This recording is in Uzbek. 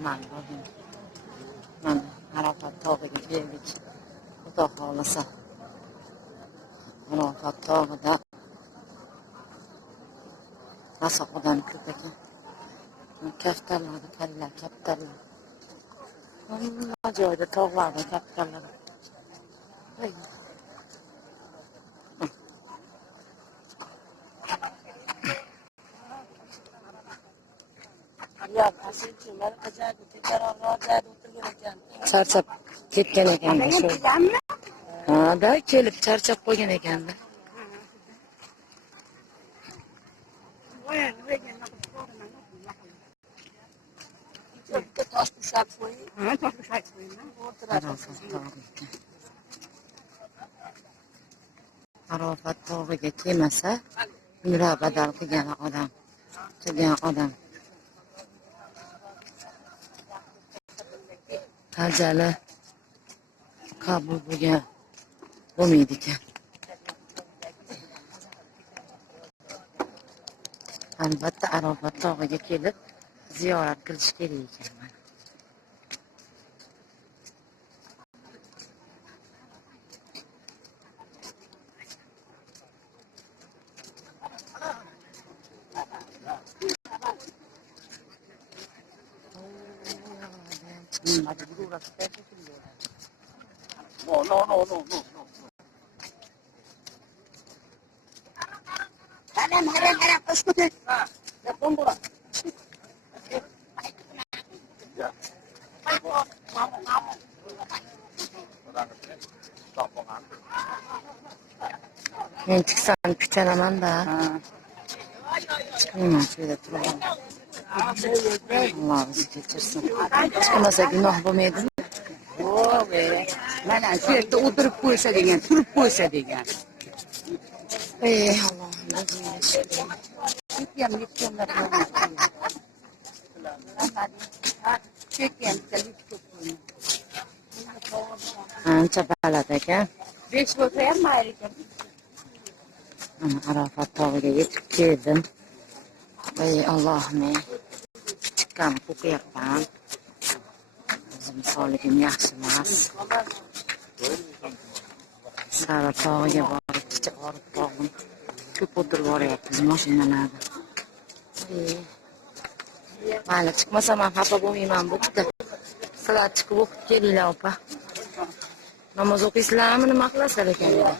Bismillahirrahmanirrahim. Mana Arafat tog'iga keldik. Xudo xohlasa. Arafat tog'ida rosa odam ko'p ekan. Kaftarlar, kallar, kaptarlar. Hamma joyda tog'larda kaptarlar. Charchab ketgan ekan-da shu. Ha, kelib charchab qo'ygan ekan-da. Arafat tog'iga kelmasa, umra badal qilgan odam. Ajali qabul bo'lmaydi ekan. Albatta Arafat tog'iga kelib ziyorat qilish kerak ekan. No. Haram, escuche. Le pongo la. Men chiqsam kutaraman da. Chiqmayman shu yerda turaman. Alloh bizni kechirsin. Chiqmasa gunoh bo'lmaydimi? Mana shu yerda o'tirib qo'ysa degan, turib qo'ysa degan. Ancha baland ekan. 5 bo'lsa ham mayli ekan. Arafat tog'iga yetib keldim. Ey Allohim, chiqqan qo'rqyapman. O'zim sog'ligim yaxshi emas. Sara tog'iga borib, kecha borib qoldim. Ko'p o'tirib boryapmiz mashinalarda. Mayli, chiqmasam ham xafa bo'lmayman bu yerda. Sizlar chiqib o'qib kelinglar, opa. Namoz o'qiysizlarmi, nima qilasizlar ekan dedi.